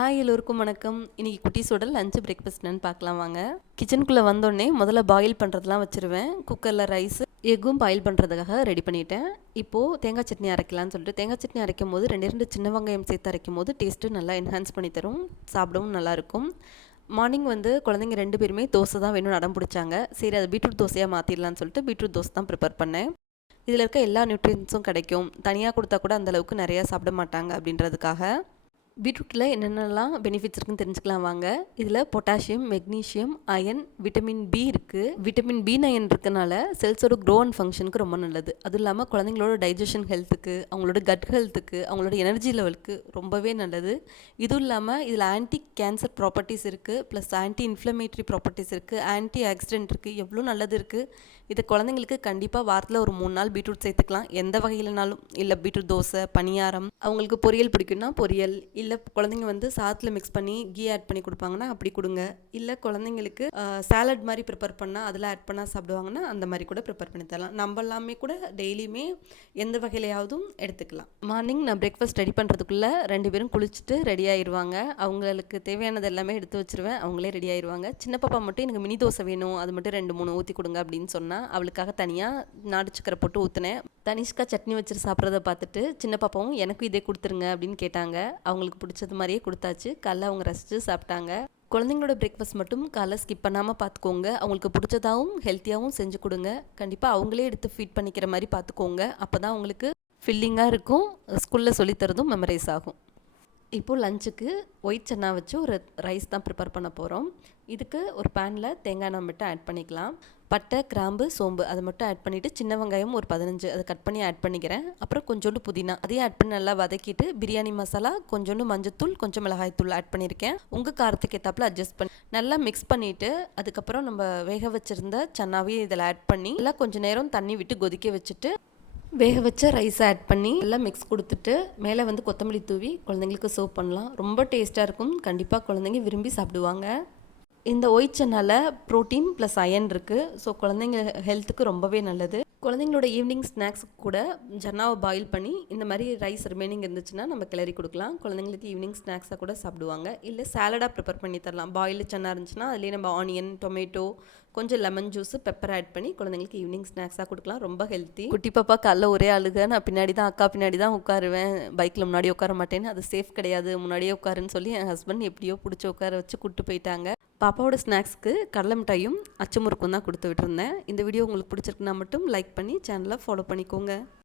Hi எல்லோருக்கும் வணக்கம். இன்றைக்கி குட்டீஸோட லஞ்ச் பிரேக்ஃபாஸ்ட் என்னன்னு பார்க்கலாம் வாங்க. கிச்சனுக்குள்ளே வந்தோடனே முதல்ல பாயில் பண்ணுறதுலாம் வச்சுருவேன். குக்கரில் ரைஸ் எக்கும் பாயில் பண்ணுறதுக்காக ரெடி பண்ணிட்டேன். இப்போது தேங்காய் சட்னி அரைக்கலான்னு சொல்லிட்டு தேங்காய் சட்னி அரைக்கும் போது ரெண்டு சின்ன வெங்காயம் சேர்த்து அரைக்கும் போது டேஸ்ட்டு நல்லா என்ஹான்ஸ் பண்ணி தரும், சாப்பிடவும் நல்லாயிருக்கும். மார்னிங் குழந்தைங்க 2 பேருமே தோசை தான் வேணும்னு அடம் பிடிச்சாங்க. சரி அதை பீட்ரூட் தோசையாக மாற்றிடலான்னு சொல்லிட்டு பீட்ரூட் தோசை தான் ப்ரிப்பேர் பண்ணேன். இதில் இருக்க எல்லா நியூட்ரியன்ஸும் கிடைக்கும். தனியாக கொடுத்தா கூட அந்தளவுக்கு நிறையா சாப்பிட மாட்டாங்க அப்படின்றதுக்காக. பீட்ரூட்டில் என்னென்னலாம் பெனிஃபிட்ஸ் இருக்குன்னு தெரிஞ்சுக்கலாம் வாங்க. இதில் potassium, magnesium, iron, vitamin B இருக்குது. விட்டமின் பி9 இருக்கனால செல்ஸோட க்ரோ அண்ட் ஃபங்க்ஷனுக்கு ரொம்ப நல்லது. அதுவும் இல்லாமல் குழந்தைங்களோட டைஜஷன் ஹெல்த்துக்கு, அவங்களோட கட் ஹெல்த்துக்கு, அவங்களோட எனர்ஜி லெவலுக்கு ரொம்பவே நல்லது. இதுவும் இல்லாமல் இதில் ஆன்டி கேன்சர் ப்ராப்பர்ட்டிஸ் இருக்குது, ப்ளஸ் ஆன்டி இன்ஃப்ளமேட்டரி ப்ராப்பர்ட்டிஸ் இருக்குது, ஆன்டி ஆக்சிடென்ட் இருக்குது, எவ்வளோ நல்லது இருக்குது. இது குழந்தைங்களுக்கு கண்டிப்பாக வாரத்தில் ஒரு 3 நாள் பீட்ரூட் சேர்த்துக்கலாம். எந்த வகையிலனாலும். இல்லை பீட்ரூட் தோசை, பணியாரம், அவங்களுக்கு பொரியல் பிடிக்குன்னா பொரியல், இல்லை குழந்தைங்க சாதத்தில் மிக்ஸ் பண்ணி கீ ஆட் பண்ணி கொடுப்பாங்கன்னா அப்படி கொடுங்க. இல்லை குழந்தைங்களுக்கு சாலட் மாதிரி ப்ரிப்பேர் பண்ணால் அதில் ஆட் பண்ணால் சாப்பிடுவாங்கன்னா அந்த மாதிரி கூட ப்ரிப்பேர் பண்ணி தரலாம். நம்ம எல்லாமே கூட டெய்லியுமே எந்த வகையிலையாவதும் எடுத்துக்கலாம். மார்னிங் நான் பிரேக்ஃபாஸ்ட் ரெடி பண்ணுறதுக்குள்ளே 2 பேரும் குளிச்சுட்டு ரெடி ஆயிடுவாங்க. அவங்களுக்கு தேவையானது எல்லாமே எடுத்து வச்சுருவேன். அவங்களே ரெடி ஆயிடுவாங்க. சின்ன பாப்பா மட்டும் எனக்கு மினி தோசை வேணும், அது மட்டும் 2-3 ஊற்றி கொடுங்க அப்படின்னு சொன்னால் அவளுக்காக தனியாக நாடு சக்கரை போட்டு ஊற்றினேன். தனிஷ்கா சட்னி வச்சுட்டு சாப்பிட்றத பார்த்துட்டு சின்ன பாப்பாவும் எனக்கும் இதே கொடுத்துருங்க அப்படின்னு கேட்டாங்க. அவங்களுக்கு பிடிச்சது மாதிரியே கொடுத்தாச்சு. காலைல அவங்க ரசித்து சாப்பிட்டாங்க. குழந்தைங்களோட பிரேக்ஃபாஸ்ட் மட்டும் காலைல ஸ்கிப் பண்ணாமல் பார்த்துக்கோங்க. அவங்களுக்கு பிடிச்சதாகவும் ஹெல்த்தியாகவும் செஞ்சு கொடுங்க. கண்டிப்பாக அவங்களே எடுத்து ஃபீட் பண்ணிக்கிற மாதிரி பார்த்துக்கோங்க. அப்போ தான் அவங்களுக்கு ஃபில்லிங்காக இருக்கும். ஸ்கூலில் சொல்லித்தரதும் மெமரைஸ் ஆகும். இப்போது லஞ்சுக்கு ஒயிட் சன்னா வச்சு ஒரு ரைஸ் தான் ப்ரிப்பேர் பண்ண போகிறோம். இதுக்கு ஒரு பேனில் தேங்காய் எண்ணெய் மட்டும் ஆட் பண்ணிக்கலாம். பட்டை, கிராம்பு, சோம்பு அதை மட்டும் ஆட் பண்ணிவிட்டு சின்ன வெங்காயம் ஒரு 15 அதை கட் பண்ணி ஆட் பண்ணிக்கிறேன். அப்புறம் கொஞ்சோண்டு புதினா அதையும் ஆட் பண்ணி நல்லா வதக்கிட்டு பிரியாணி மசாலா, கொஞ்சோண்டு மஞ்சத்தூள், கொஞ்சம் மிளகாய் தூள் ஆட் பண்ணியிருக்கேன். உங்கள் காரத்துக்கு ஏற்றாப்புல அட்ஜஸ்ட் பண்ணி நல்லா மிக்ஸ் பண்ணிவிட்டு அதுக்கப்புறம் நம்ம வேக வச்சுருந்த சன்னாவையும் இதில் ஆட் பண்ணி நல்லா கொஞ்சம் நேரம் தண்ணி விட்டு கொதிக்க வச்சுட்டு வேக வச்ச ரைஸ் ஆட் பண்ணி எல்லாம் மிக்ஸ் கொடுத்துட்டு மேலே கொத்தமல்லி தூவி குழந்தைங்களுக்கு சர்வ் பண்ணலாம். ரொம்ப டேஸ்ட்டாக இருக்கும். கண்டிப்பாக குழந்தைங்க விரும்பி சாப்பிடுவாங்க. இந்த ஒயிட் சன்னால ப்ரோட்டீன் ப்ளஸ் அயன் இருக்குது. ஸோ குழந்தைங்க ஹெல்த்துக்கு ரொம்பவே நல்லது. குழந்தைங்களோட ஈவினிங் ஸ்நாக்ஸ் கூட சன்னாவை பாயில் பண்ணி இந்த மாதிரி ரைஸ் ரிமைனிங் இருந்துச்சுன்னா நம்ம கிளறி கொடுக்கலாம். குழந்தைங்களுக்கு ஈவினிங் ஸ்நாக்ஸாக கூட சாப்பிடுவாங்க. இல்லை சாலடாக ப்ரிப்பேர் பண்ணி தரலாம். பாயில்டு சன்னா இருந்துச்சுன்னா அதுலேயே நம்ம ஆனியன், டொமேட்டோ, கொஞ்சம் லெமன் ஜூஸு, பெப்பர் ஆட் பண்ணி குழந்தைங்களுக்கு ஈவினிங் ஸ்நாக்ஸாக கொடுக்கலாம். ரொம்ப ஹெல்த்தி. குட்டி பாப்பா காலைல ஒரே அழுக, நான் பின்னாடி தான் அக்கா பின்னாடி தான் உட்காருவேன், பைக்கில் முன்னாடி உட்கார மாட்டேன்னு. அது சேஃப் கிடையாது, முன்னாடியே உட்காருன்னு சொல்லி என் ஹஸ்பண்ட் எப்படியோ பிடிச்சி உட்கார வச்சு கூப்பிட்டு போயிட்டாங்க. பாப்பாவோட ஸ்நாக்ஸ்க்கு கடலை மிட்டாயும் அச்சு முறுக்கும் தான் கொடுத்து விட்டுருந்தேன். இந்த வீடியோ உங்களுக்கு பிடிச்சிருக்குன்னா மட்டும் லைக் பண்ணி சேனலை ஃபாலோ பண்ணிக்கோங்க.